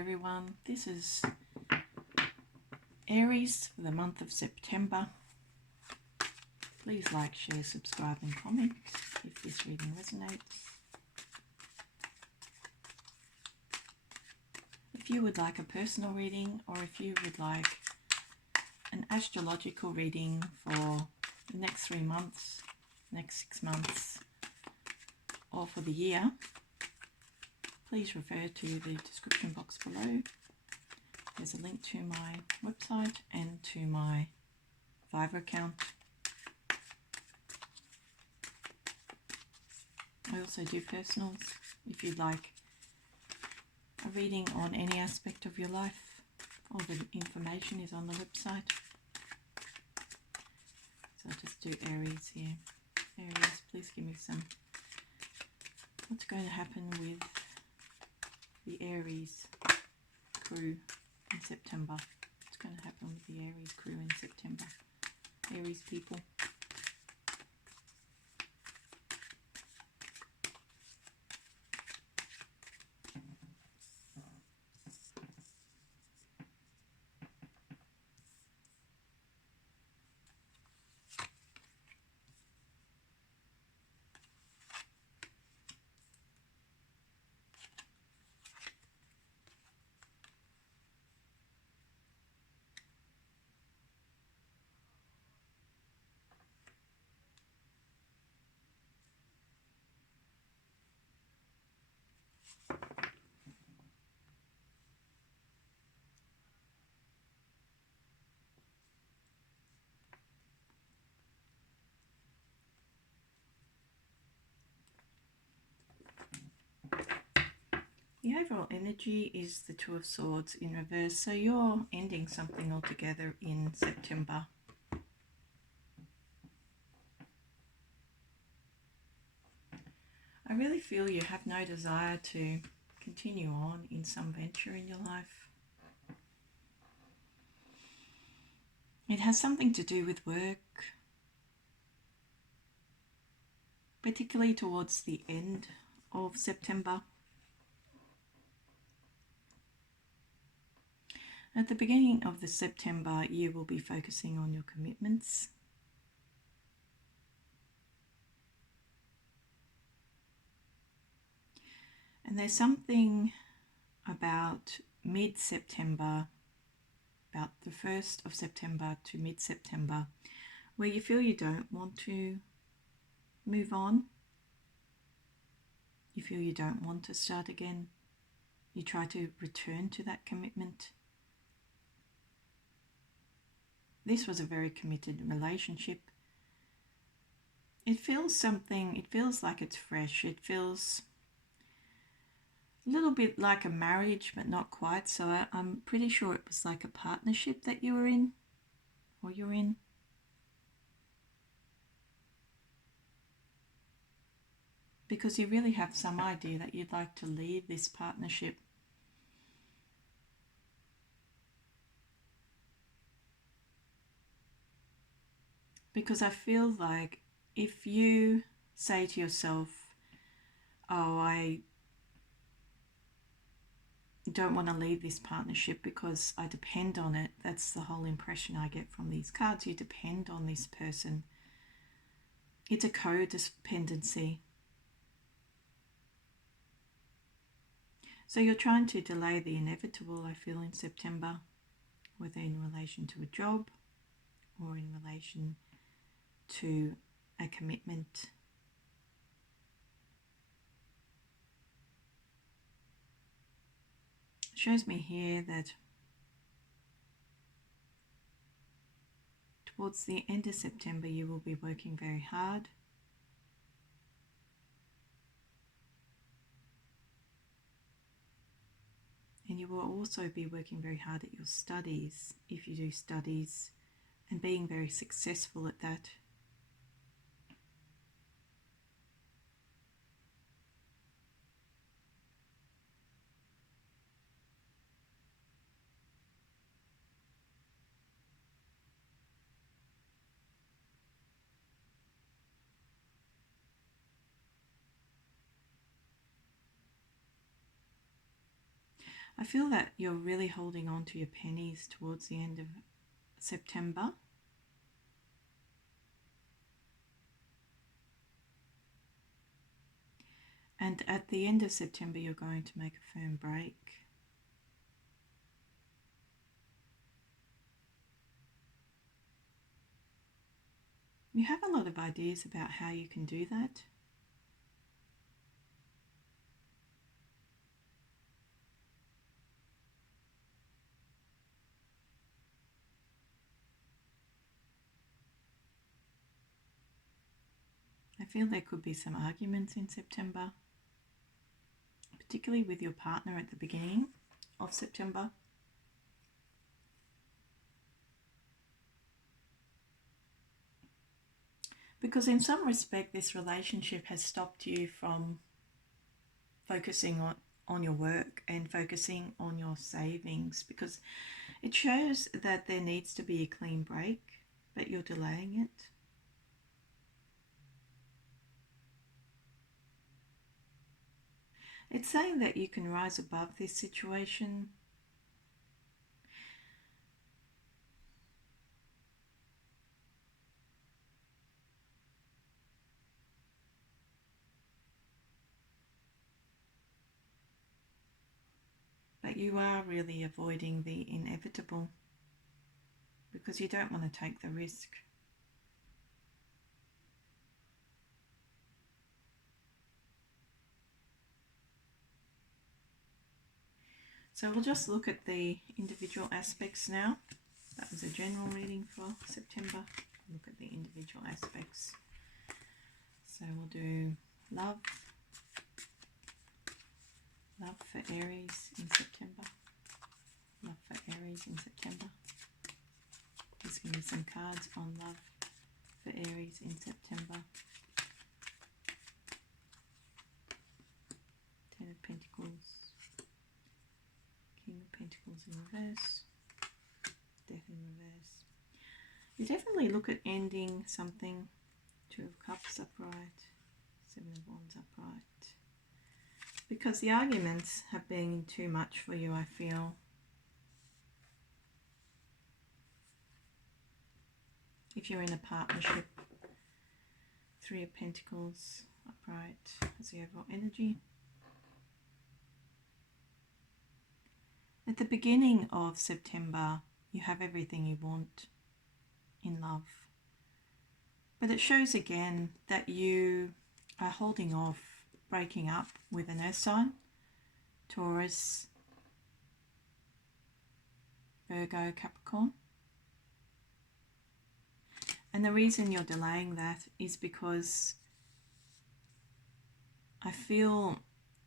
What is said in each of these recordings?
everyone, this is Aries for the month of September. Please like, share, subscribe and comment if this reading resonates. If you would like a personal reading, or if you would like an astrological reading for the next 3 months, next 6 months, or for the year, please refer to the description box below. There's a link to my website and to my Fiverr account. I also do personals. If you'd like a reading on any aspect of your life, all the information is on the website. So I'll just do Aries here. Aries, please give me some. What's going to happen with the Aries crew in September? What's going to happen with the Aries crew in September? Aries people. The overall energy is the Two of Swords in reverse, so you're ending something altogether in September. I really feel you have no desire to continue on in some venture in your life. It has something to do with work, particularly towards the end of September. At the beginning of the September, you will be focusing on your commitments. And there's something about mid-September, about the 1st of September to mid-September, where you feel you don't want to move on. You feel you don't want to start again. You try to return to that commitment. This was a very committed relationship. It feels like it's fresh. It feels a little bit like a marriage, but not quite. So I'm pretty sure it was like a partnership that you were in, or you're in. Because you really have some idea that you'd like to leave this partnership. Because I feel like if you say to yourself, oh, I don't want to leave this partnership because I depend on it. That's the whole impression I get from these cards. You depend on this person. It's a codependency. So you're trying to delay the inevitable, I feel, in September, whether in relation to a job or in relation to a commitment. It shows me here that towards the end of September you will be working very hard. And you will also be working very hard at your studies, if you do studies, and being very successful at that. I feel that you're really holding on to your pennies towards the end of September. And at the end of September, you're going to make a firm break. You have a lot of ideas about how you can do that. I feel there could be some arguments in September, particularly with your partner at the beginning of September. Because in some respect, this relationship has stopped you from focusing on your work and focusing on your savings, because it shows that there needs to be a clean break, but you're delaying it. It's saying that you can rise above this situation. But you are really avoiding the inevitable because you don't want to take the risk. So we'll just look at the individual aspects now. That was a general reading for September. Look at the individual aspects. So we'll do love. Love for Aries in September. Love for Aries in September. Just give me some cards on love for Aries in September. Ten of Pentacles. King of Pentacles in reverse. Death in reverse. You definitely look at ending something. Two of Cups upright. Seven of Wands upright. Because the arguments have been too much for you, I feel. If you're in a partnership, Three of Pentacles upright as the overall energy. At the beginning of September, you have everything you want in love. But it shows again that you are holding off breaking up with an earth sign, Taurus, Virgo, Capricorn. And the reason you're delaying that is because I feel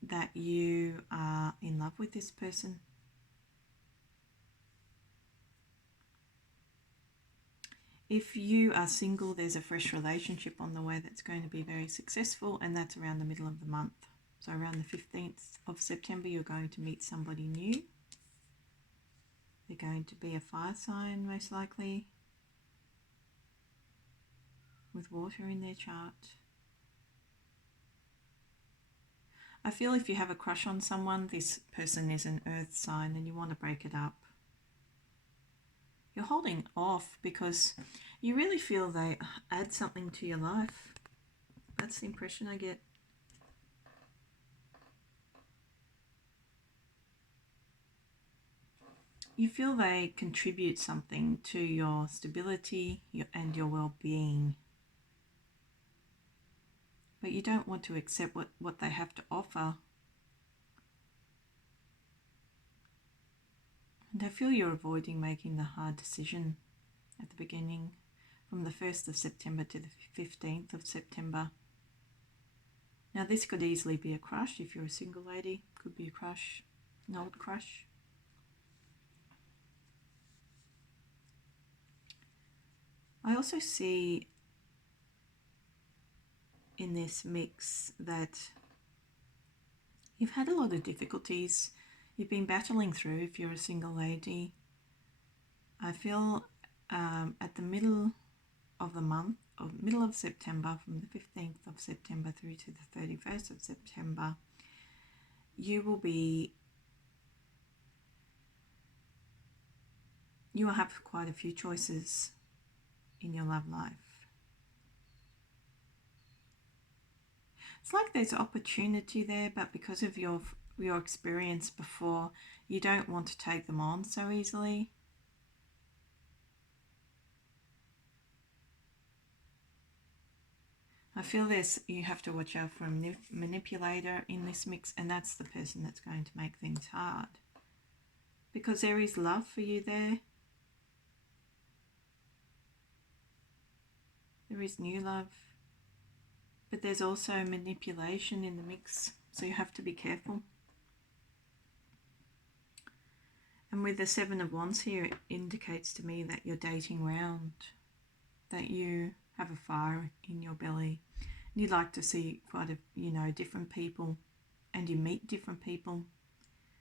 that you are in love with this person. If you are single, there's a fresh relationship on the way that's going to be very successful, and that's around the middle of the month. So around the 15th of September, you're going to meet somebody new. They're going to be a fire sign, most likely, with water in their chart. I feel if you have a crush on someone, this person is an earth sign and you want to break it up. You're holding off because you really feel they add something to your life. That's the impression I get. You feel they contribute something to your stability and your well-being. But you don't want to accept what they have to offer. And I feel you're avoiding making the hard decision at the beginning, from the 1st of September to the 15th of September. Now this could easily be a crush if you're a single lady. Could be a crush, an old crush. I also see in this mix that you've had a lot of difficulties you've been battling through if you're a single lady. I feel at the middle of the month, or middle of September, from the 15th of September through to the 31st of September, you will be you will have quite a few choices in your love life. It's like there's opportunity there, but because of your experience before, you don't want to take them on so easily. I feel you have to watch out for a manipulator in this mix, and that's the person that's going to make things hard. Because there is love for you there. There is new love. But there's also manipulation in the mix, so you have to be careful. And with the Seven of Wands here, it indicates to me that you're dating round, that you have a fire in your belly. You like to see quite a, different people, and you meet different people.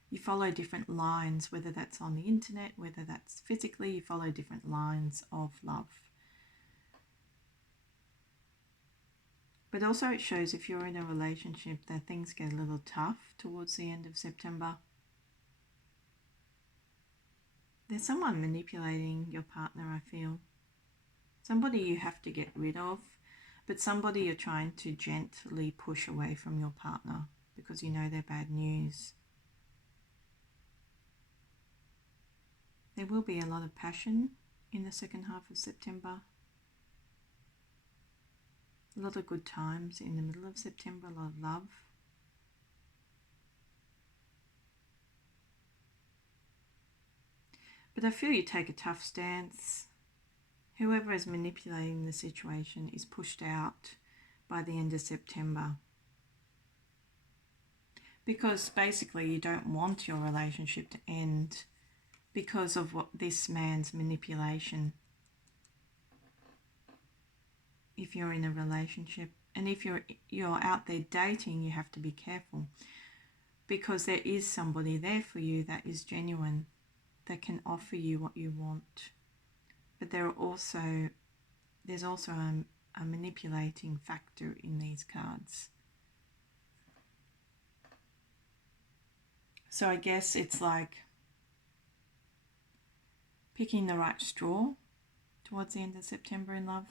You follow different lines, whether that's on the internet, whether that's physically, you follow different lines of love. But also it shows if you're in a relationship that things get a little tough towards the end of September. There's someone manipulating your partner, I feel. Somebody you have to get rid of, but somebody you're trying to gently push away from your partner because you know they're bad news. There will be a lot of passion in the second half of September. A lot of good times in the middle of September, a lot of love. But I feel you take a tough stance. Whoever is manipulating the situation is pushed out by the end of September. Because basically you don't want your relationship to end because of this man's manipulation. If you're in a relationship, and if you're out there dating, you have to be careful, because there is somebody there for you that is genuine, that can offer you what you want. But there's also a manipulating factor in these cards. So I guess it's like picking the right straw towards the end of September in love,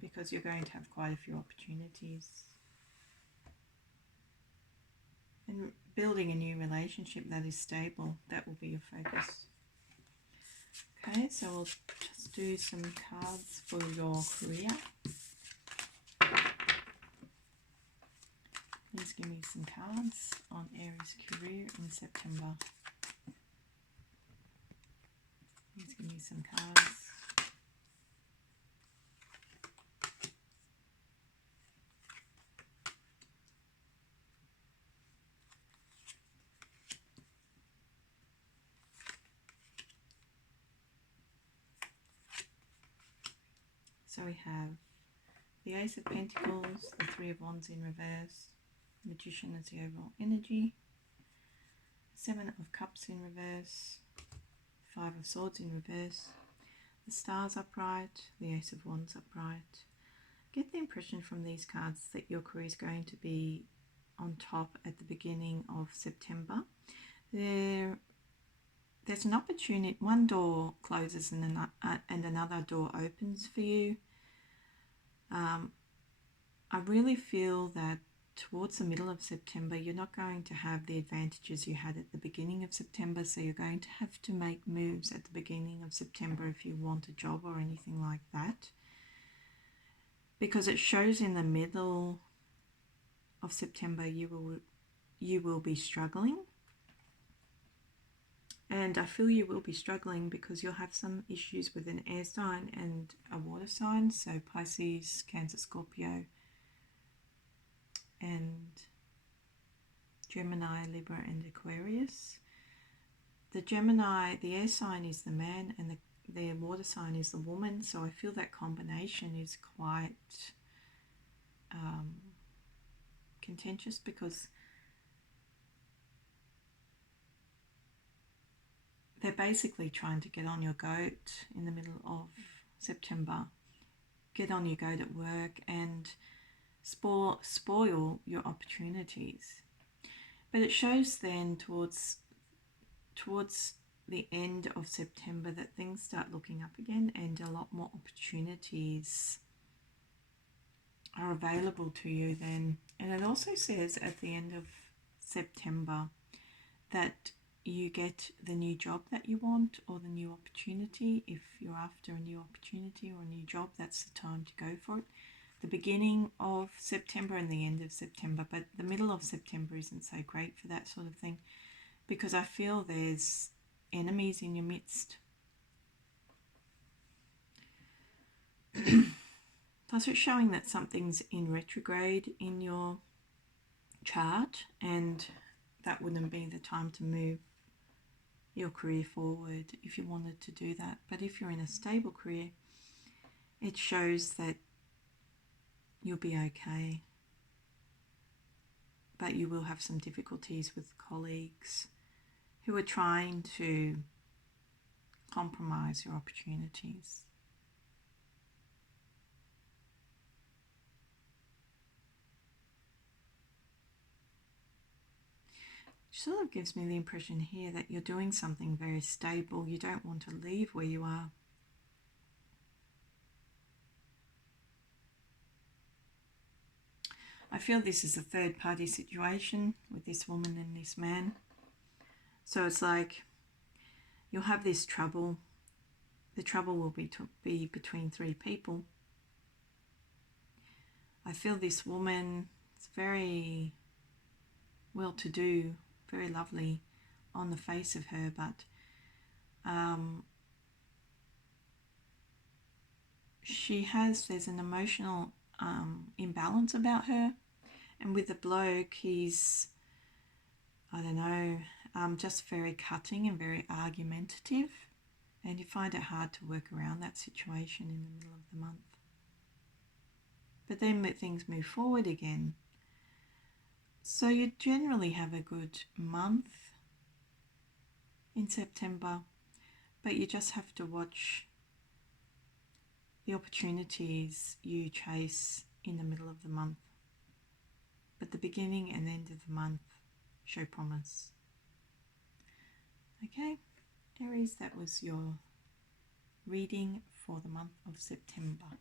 because you're going to have quite a few opportunities. And building a new relationship that is stable, that will be your focus. Okay, so we'll just do some cards for your career. Please give me some cards on Aries career in September. Please give me some cards. So we have the Ace of Pentacles, the Three of Wands in reverse, Magician as the overall energy, Seven of Cups in reverse, Five of Swords in reverse, the Stars upright, the Ace of Wands upright. Get the impression from these cards that your career is going to be on top at the beginning of September. There's an opportunity, one door closes and another door opens for you. I really feel that towards the middle of September, you're not going to have the advantages you had at the beginning of September, so you're going to have to make moves at the beginning of September if you want a job or anything like that. Because it shows in the middle of September you will be struggling. And I feel you will be struggling because you'll have some issues with an air sign and a water sign, so Pisces, Cancer, Scorpio, and Gemini, Libra, and Aquarius. The Gemini, the air sign is the man, and the water sign is the woman, so I feel that combination is quite contentious, because they're basically trying to get on your goat in the middle of September, get on your goat at work and spoil your opportunities. But it shows then towards the end of September that things start looking up again, and a lot more opportunities are available to you then. And it also says at the end of September that you get the new job that you want, or the new opportunity. If you're after a new opportunity or a new job, that's the time to go for it. The beginning of September and the end of September, but the middle of September isn't so great for that sort of thing, because I feel there's enemies in your midst. Plus it's showing that something's in retrograde in your chart, and that wouldn't be the time to move your career forward if you wanted to do that. But if you're in a stable career, it shows that you'll be okay. But you will have some difficulties with colleagues who are trying to compromise your opportunities. Sort of gives me the impression here that you're doing something very stable. You don't want to leave where you are. I feel this is a third party situation with this woman and this man. So it's like you'll have this trouble. The trouble will be between three people. I feel this woman is very well-to-do, very lovely on the face of her, but there's an emotional imbalance about her. And with the bloke, he's, I don't know, just very cutting and very argumentative, and you find it hard to work around that situation in the middle of the month. But then things move forward again. So you generally have a good month in September, but you just have to watch the opportunities you chase in the middle of the month. But the beginning and end of the month show promise. Okay, Aries, that was your reading for the month of September.